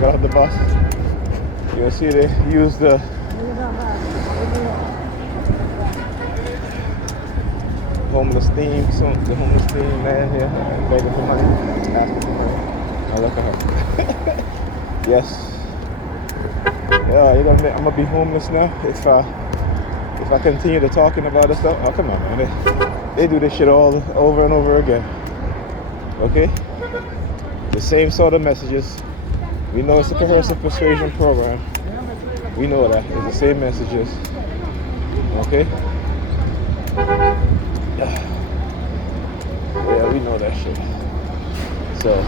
got off the bus. You'll see they use the homeless theme, the homeless theme man here, begging for money, asking for money. Now look at her. Yes. Yeah, I'm gonna be homeless now if I continue to talking about this stuff. Oh, come on, man. They do this shit all over and over again. Okay? The same sort of messages. We know it's a Coercive Persuasion Program. We know that. It's the same messages. Okay? Yeah, we know that shit. So,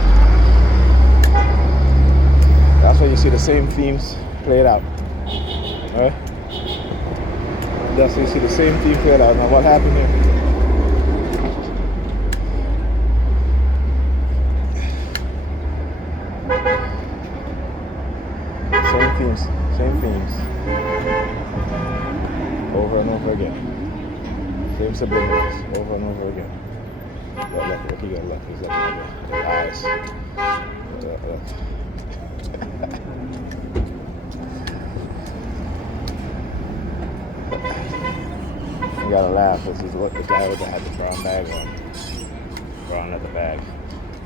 that's why you see the same themes played out. Alright? That's why you see the same theme played out. Now, what happened here? Same themes. Over and over again. Same subliminals. Over and over again. Look, you got luck. He's looking at the eyes. Look. You gotta laugh because he's the guy that had the brown bag on. Brown leather bag.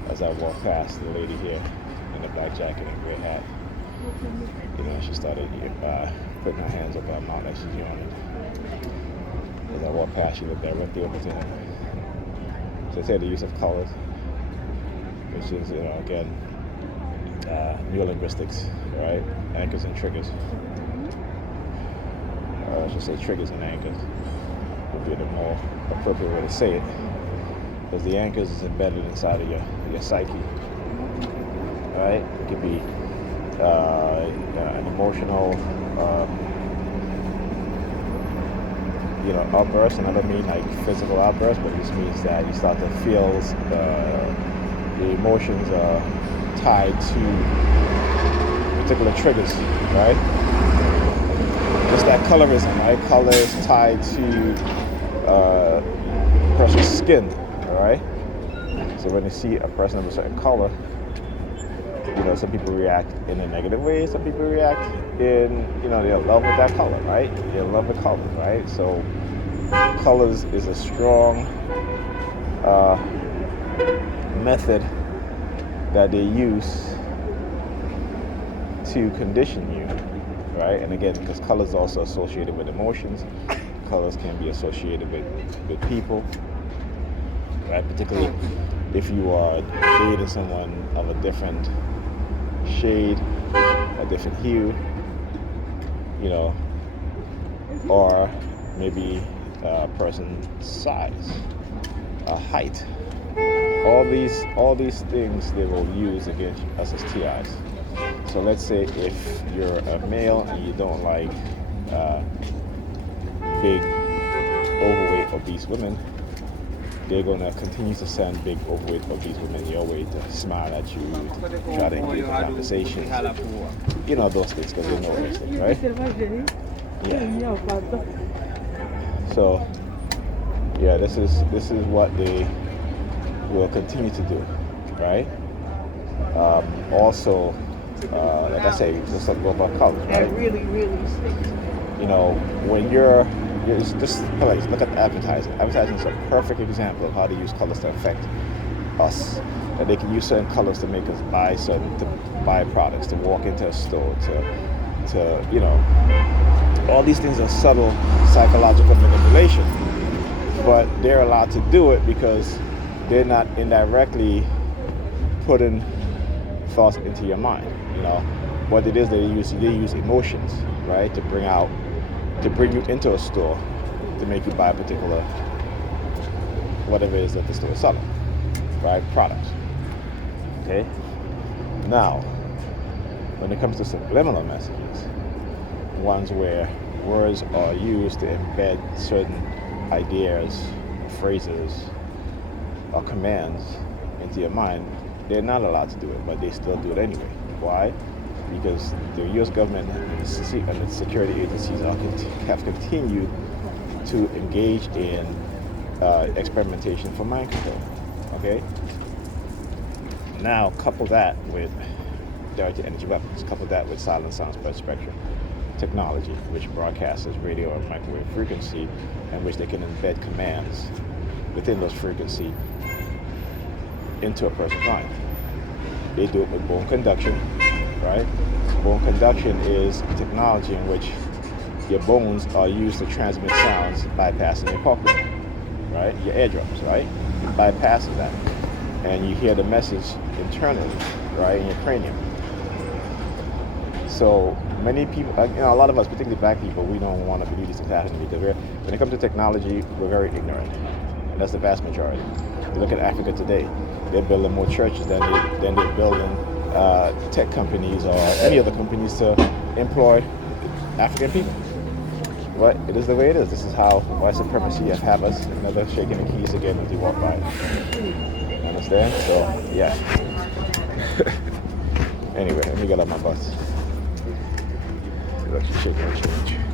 As I walked past the lady here in the black jacket and gray hat. You know, she started putting her hands up her mouth like she's yawning. As I walked past, she looked directly over to him. So I said the use of colors, which is, you know, again, neolinguistics, right? Anchors and triggers. Or I should say triggers and anchors would be the more appropriate way to say it. Because the anchors is embedded inside of your psyche, right? It could be an emotional, outburst, and I don't mean like physical outburst, but this means that you start to feel the emotions are tied to particular triggers, right? Just that colorism, right? Color is tied to a person's skin, all right? So when you see a person of a certain color, you know, some people react in a negative way, some people react in, they're in love with that color, right? They're in love with colors, right? So colors is a strong method that they use to condition you, right? And again, because colors are also associated with emotions, colors can be associated with people, right? Particularly if you are dating someone of a different shade, a different hue, or maybe a person's size, height. All these things they will use against us as TIs. So let's say if you're a male and you don't like big, overweight, obese women, they're going to continue to send big, overweight, obese women your way to smile at you, to try to engage in conversations. You know those things because they know those things, right? Yeah. So, yeah, this is what they will continue to do, right? Also, like I say, let's talk about colors, right? Really stinks. When you're just look at advertising. Advertising is a perfect example of how they use colors to affect us. That they can use certain colors to make us to buy products, to walk into a store, to all these things are subtle psychological manipulation. But they're allowed to do it because they're not indirectly putting thoughts into your mind. What it is they use emotions, right, to bring you into a store to make you buy a particular whatever it is that the store is selling, right? Products. Okay? Now, when it comes to subliminal messages, ones where words are used to embed certain ideas, phrases, or commands into your mind, they're not allowed to do it, but they still do it anyway. Why? Because the U.S. government and the security agencies have continued to engage in experimentation for mind control. Okay? Now, couple that with directed energy weapons. Couple that with silent sound spread spectrum technology, which broadcasts radio or microwave frequency, and which they can embed commands within those frequency into a person's mind. They do it with bone conduction, right? Bone conduction is technology in which your bones are used to transmit sounds bypassing your pulse, right? Your eardrums, right? It bypasses that. And you hear the message internally, right, in your cranium. So many people, a lot of us, particularly black people, we don't want to believe these things happening because when it comes to technology, we're very ignorant. And that's the vast majority. You look at Africa today, they're building more churches than they're building tech companies or any other companies to employ African people. But it is the way it is. This is how white supremacy have us never shaking the keys again as you walk by. Understand? So, yeah. Anyway, let me get on my bus. Let's shake and change.